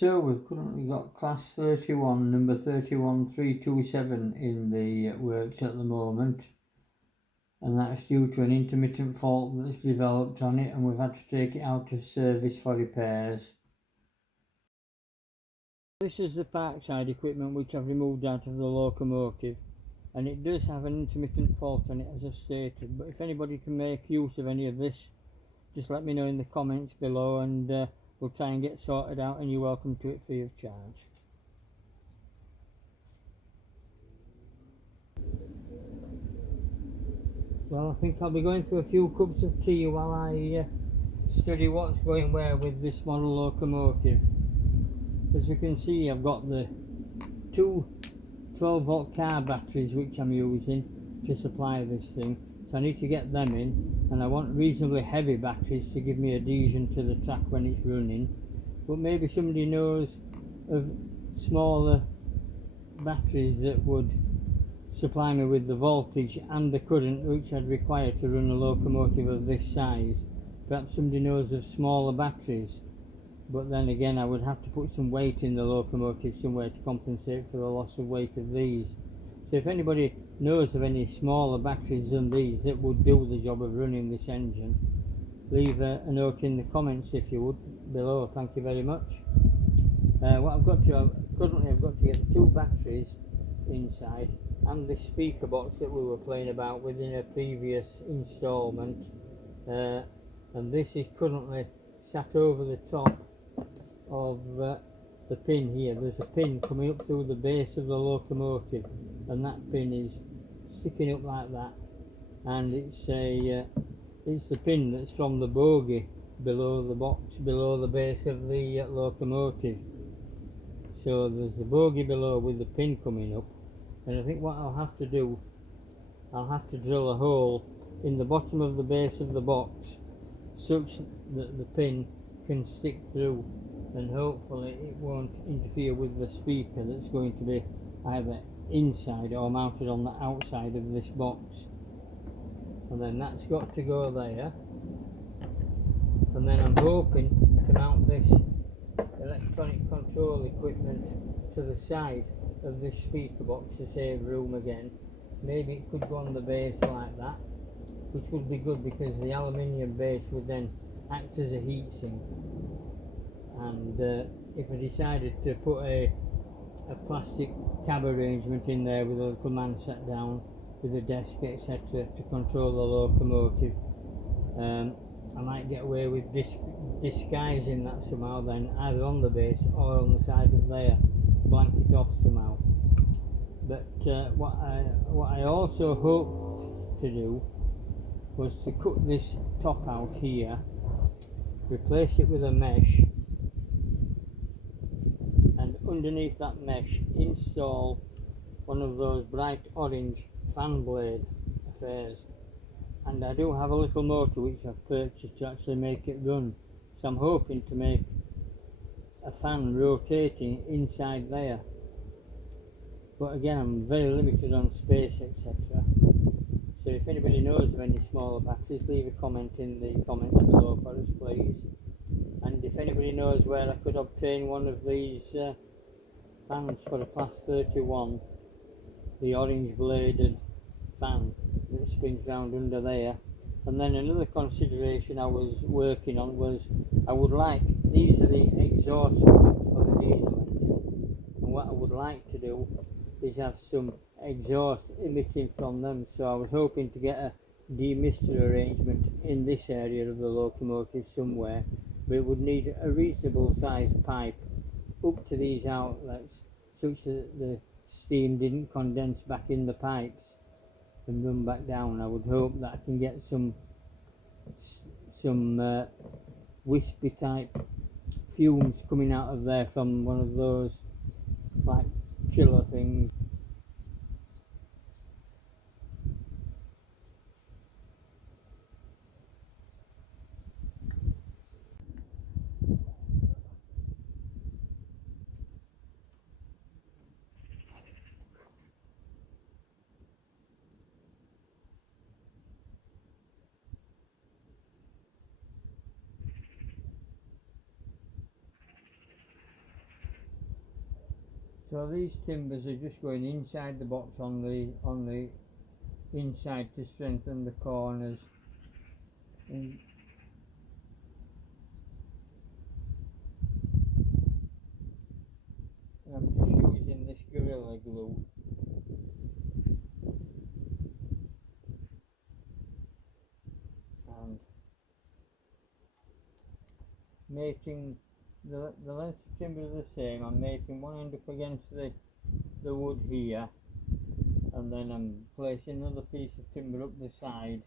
So we've currently got class 31, number 31327 in the works at the moment, and that's due to an intermittent fault that's developed on it, and we've had to take it out to service for repairs. This is the parkside equipment which I've removed out of the locomotive, and it does have an intermittent fault on it as I've stated, but if anybody can make use of any of this, just let me know in the comments below, and we'll try and get sorted out, and you're welcome to it free of charge. Well, I think I'll be going through a few cups of tea while I study what's going where with this model locomotive. As you can see, I've got the two 12-volt car batteries which I'm using to supply this thing, so I need to get them in, and I want reasonably heavy batteries to give me adhesion to the track when it's running. But maybe somebody knows of smaller batteries that would supply me with the voltage and the current which I'd require to run a locomotive of this size. Perhaps somebody knows of smaller batteries, but then again I would have to put some weight in the locomotive somewhere to compensate for the loss of weight of these. So if anybody knows of any smaller batteries than these that would do the job of running this engine, leave a note in the comments if you would below. Thank you very much. What I've got to currently I've got to get the two batteries inside and this speaker box that we were playing about within a previous installment, and this is currently sat over the top of the pin here. There's a pin coming up through the base of the locomotive, and that pin is sticking up like that, and it's the pin that's from the bogie below the box, below the base of the locomotive. So there's the bogie below with the pin coming up, and I think what I'll have to do, I'll have to drill a hole in the bottom of the base of the box such that the pin can stick through, and hopefully it won't interfere with the speaker that's going to be either inside or mounted on the outside of this box. And then that's got to go there, and then I'm hoping to mount this electronic control equipment to the side of this speaker box to save room again. Maybe it could go on the base like that, which would be good because the aluminium base would then act as a heat sink. And if I decided to put a plastic cab arrangement in there with a little man sat down with a desk etc. to control the locomotive, I might get away with disguising that somehow then, either on the base or on the side of there, blank it off somehow. But what I also hoped to do was to cut this top out here, replace it with a mesh, and underneath that mesh install one of those bright orange fan blade affairs. And I do have a little motor which I've purchased to actually make it run, so I'm hoping to make a fan rotating inside there. But again, I'm very limited on space etc. So if anybody knows of any smaller batteries, leave a comment in the comments below for us please. And if anybody knows where I could obtain one of these fans for a class 31, the orange bladed fan that spins round under there. And then another consideration I was working on was, I would like, these are the exhaust pipes for the diesel engine, and what I would like to do is have some exhaust emitting from them. So I was hoping to get a demister arrangement in this area of the locomotive somewhere, but it would need a reasonable sized pipe up to these outlets such that the steam didn't condense back in the pipes and run back down. I would hope that I can get some wispy type fumes coming out of there from one of those like chiller things. So these timbers are just going inside the box on the inside to strengthen the corners. And I'm just using this Gorilla Glue. And making the length of timber is the same. I'm making one end up against the wood here, and then I'm placing another piece of timber up the side.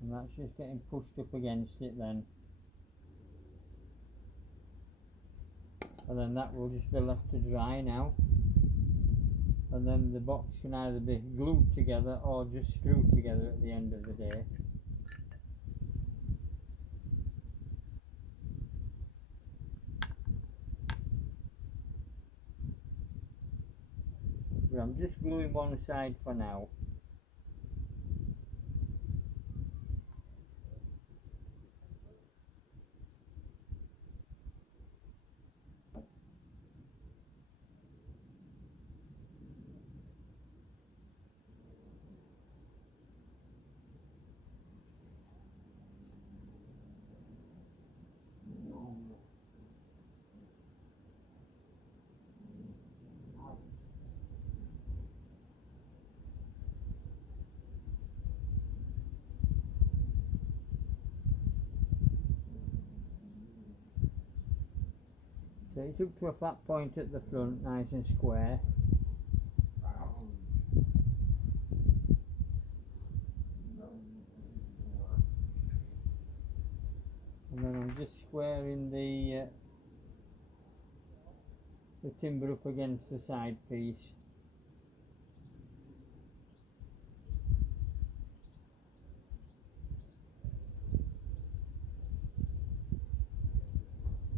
And that's just getting pushed up against it then. And then that will just be left to dry now. And then the box can either be glued together or just screwed together at the end of the day. But I'm just gluing one side for now. So it's up to a flat point at the front, nice and square. And then I'm just squaring the timber up against the side piece.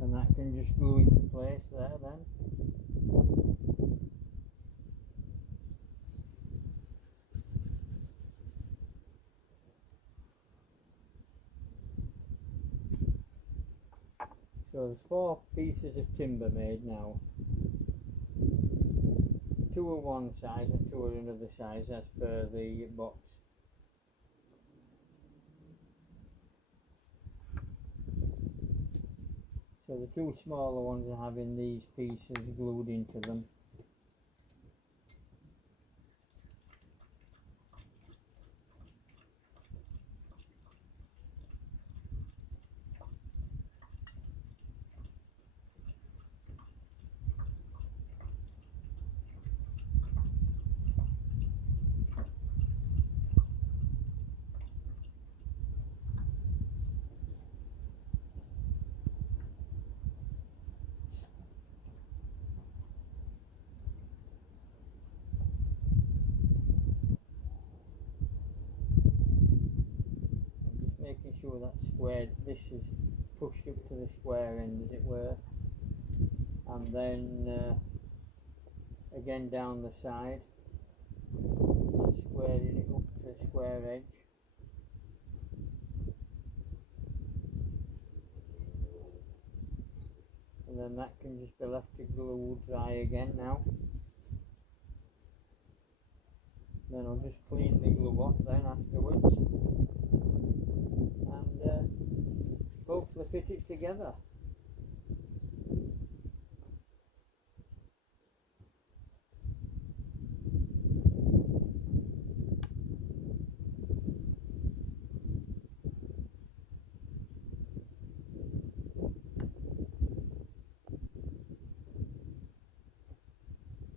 And that can just glue into place there then. So there's 4 pieces of timber made now. 2 are one size and 2 are another size as per the box. So the 2 smaller ones are having these pieces glued into them. Making sure that squared, this is pushed up to the square end as it were, and then again down the side, squaring it up to the square edge. And then that can just be left to glue dry again now. Then I'll just clean the glue off then afterwards, and hopefully fit it together.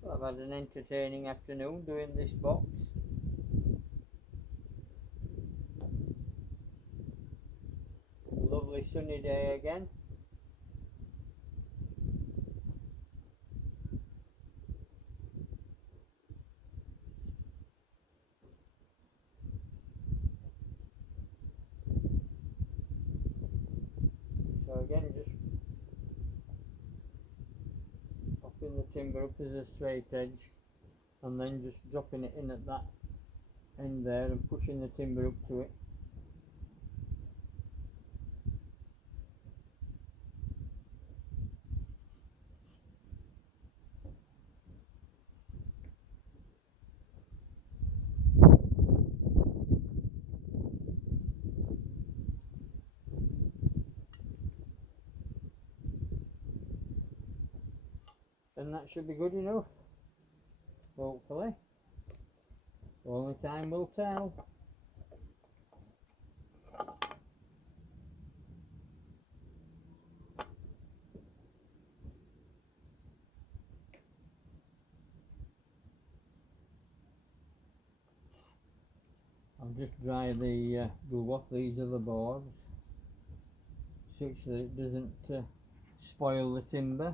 Well, I've had an entertaining afternoon doing this box. Lovely sunny day again. So again, just popping the timber up as a straight edge. and then just dropping it in at that end there and pushing the timber up to it. And that should be good enough, hopefully. Only time will tell. I'll just dry the glue off these other boards such that it doesn't spoil the timber.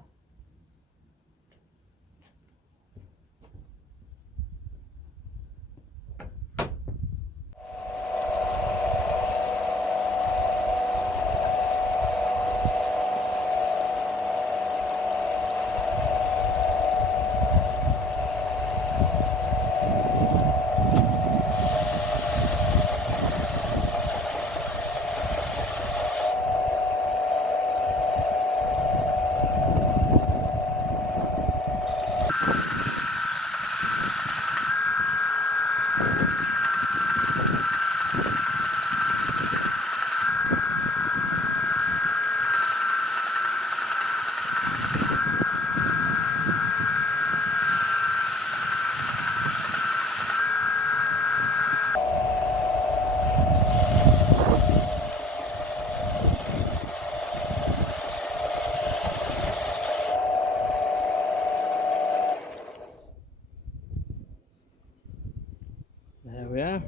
There we are.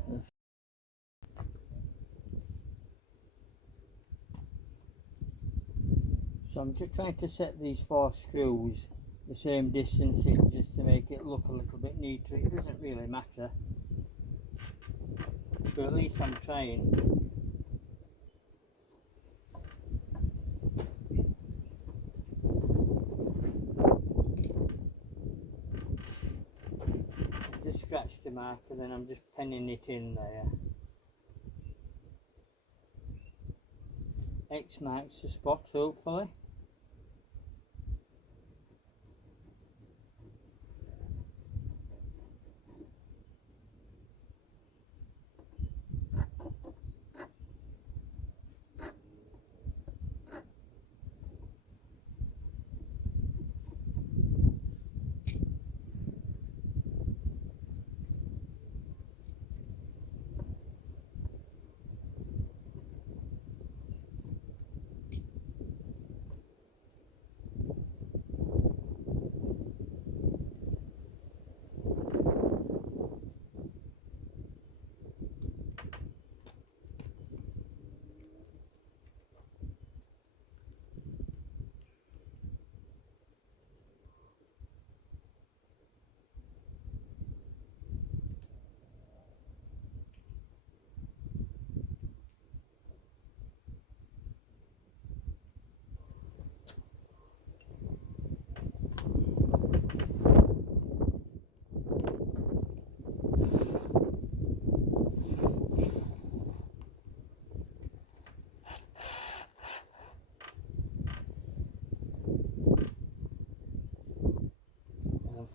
So I'm just trying to set these 4 screws the same distance in, just to make it look a little bit neater. It doesn't really matter, but at least I'm trying. Just scratched the mark and then I'm just penning it in there. X marks the spot, hopefully.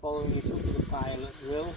Following it up with a pilot drill.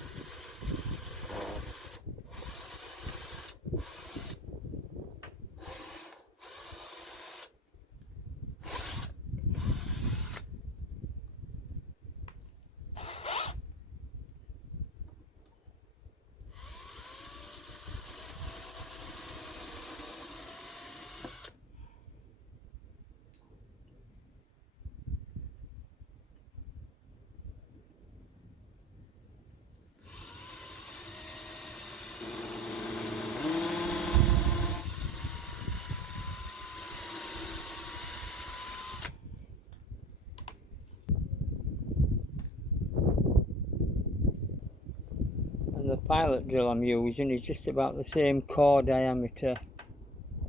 The pilot drill I'm using is just about the same core diameter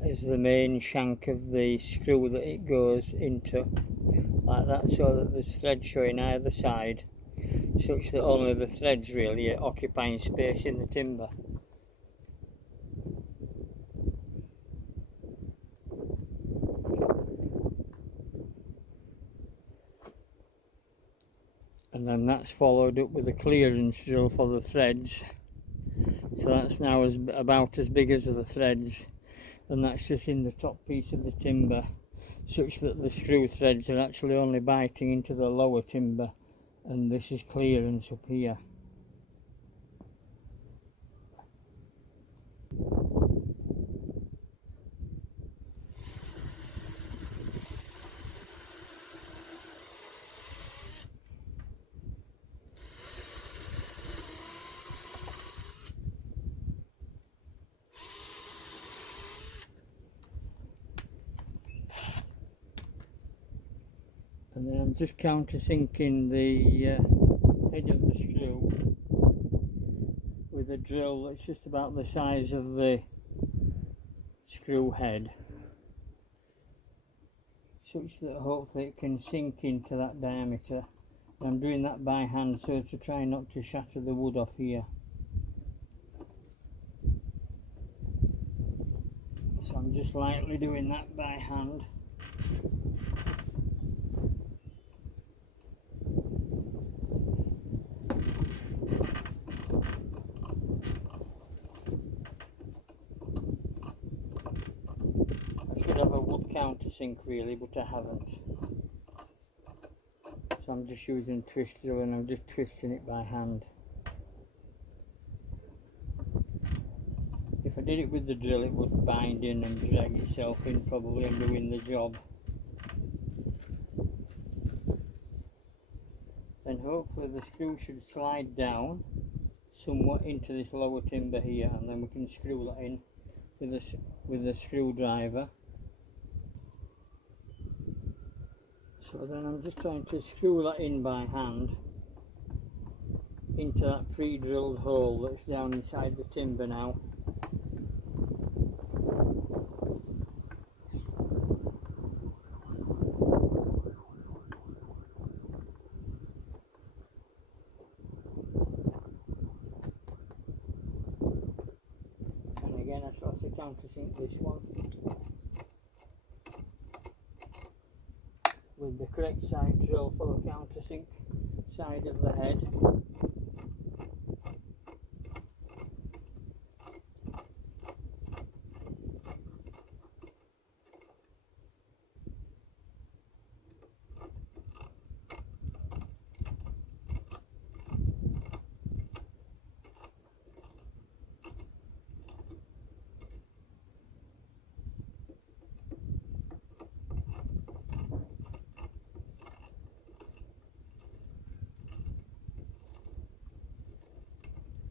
as the main shank of the screw that it goes into, like that, so that there's thread showing either side, such that only the threads really are occupying space in the timber. And then that's followed up with a clearance drill for the threads. So that's now about as big as the threads, and that's just in the top piece of the timber, such that the screw threads are actually only biting into the lower timber, and this is clearance up here. And then I'm just countersinking the head of the screw with a drill that's just about the size of the screw head, such that hopefully it can sink into that diameter. And I'm doing that by hand so to try not to shatter the wood off here. So I'm just lightly doing that by hand. I should have a wood countersink really, but I haven't. So I'm just using twist drill and I'm just twisting it by hand. If I did it with the drill, it would bind in and drag itself in probably and ruin the job. Then hopefully the screw should slide down somewhat into this lower timber here, and then we can screw that in with a screwdriver. So then I'm just trying to screw that in by hand into that pre-drilled hole that's down inside the timber now. And again I sort of countersink this one with the correct side drill for the countersink side of the head.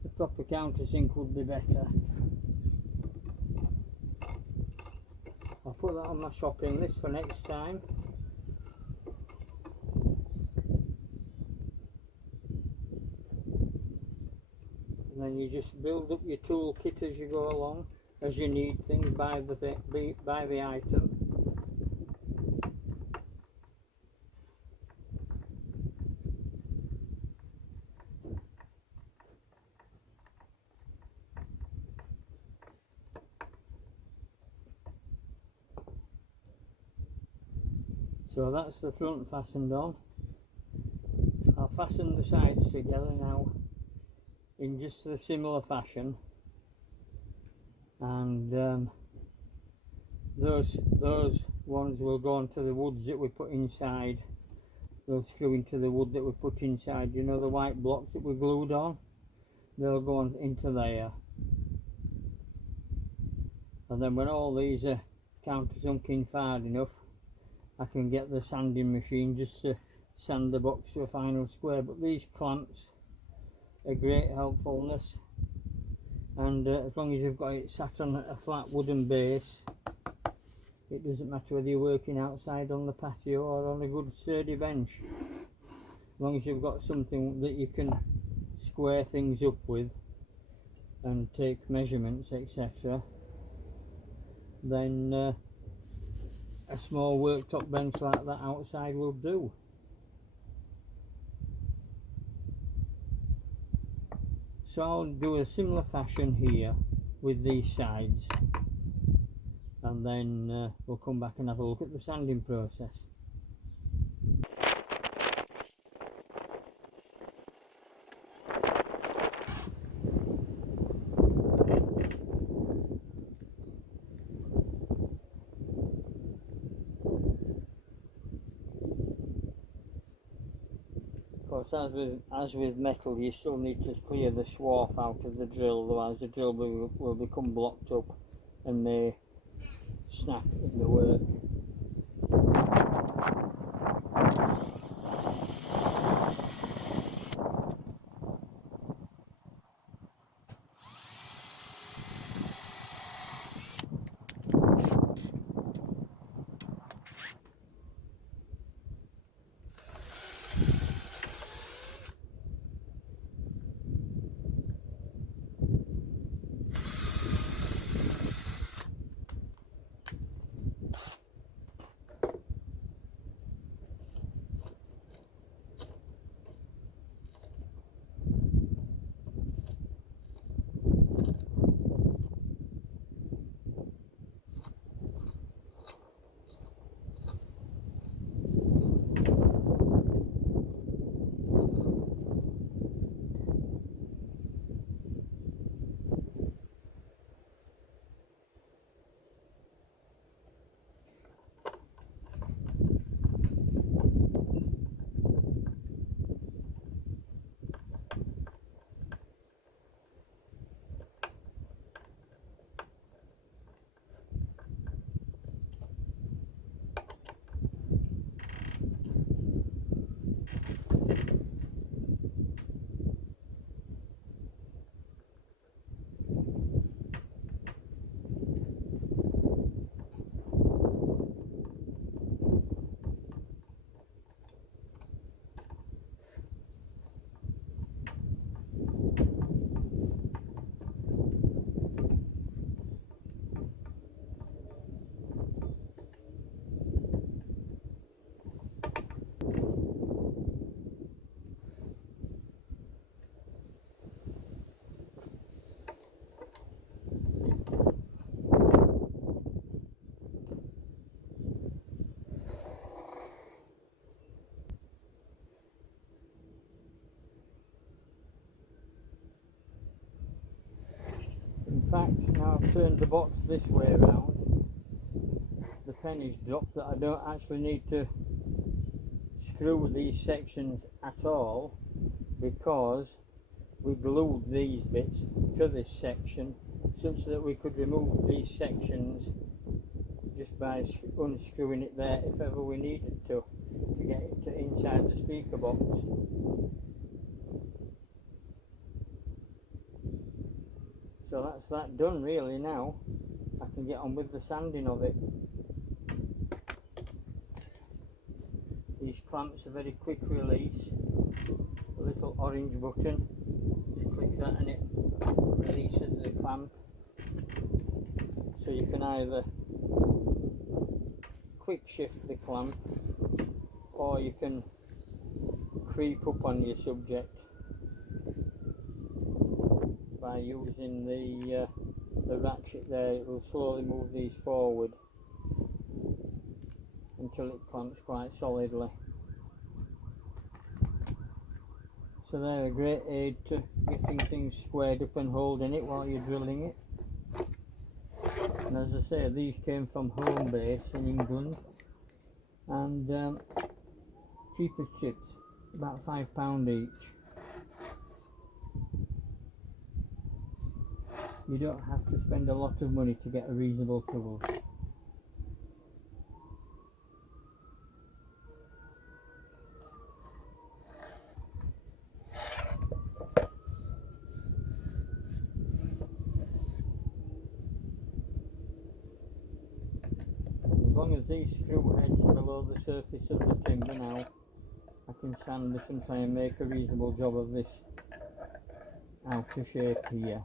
The proper countersink would be better. I'll put that on my shopping list for next time. And then you just build up your toolkit as you go along, as you need things, buy the item. So that's the front fastened on. I'll fasten the sides together now in just a similar fashion, and those ones will go onto the woods that we put inside. They'll screw into the wood that we put inside, you know, the white blocks that we glued on, they'll go on into there. And then when all these are countersunk in far enough, I can get the sanding machine just to sand the box to a final square. But these clamps are great helpfulness, and as long as you've got it sat on a flat wooden base, it doesn't matter whether you're working outside on the patio or on a good sturdy bench. As long as you've got something that you can square things up with and take measurements, etc., then a small worktop bench like that outside will do. So I'll do a similar fashion here with these sides, and then we'll come back and have a look at the sanding process. Of course, as with metal, you still need to clear the swarf out of the drill, otherwise the drill will become blocked up and may snap in the work. In fact, now I've turned the box this way around, the penny's dropped that I don't actually need to screw these sections at all, because we glued these bits to this section such that we could remove these sections just by unscrewing it there if ever we needed to get it to inside the speaker box. So that's that done really. Now I can get on with the sanding of it. These clamps are very quick release. A little orange button, just click that and it releases the clamp. So you can either quick shift the clamp or you can creep up on your subject by using the ratchet there. It will slowly move these forward until it clamps quite solidly. So they're a great aid to getting things squared up and holding it while you're drilling it. And as I say, these came from Home Base in England, and cheap as chips, about £5 each. You don't have to spend a lot of money to get a reasonable tool. As long as these screw heads are below the surface of the timber now, I can sand this and try and make a reasonable job of this outer shape here.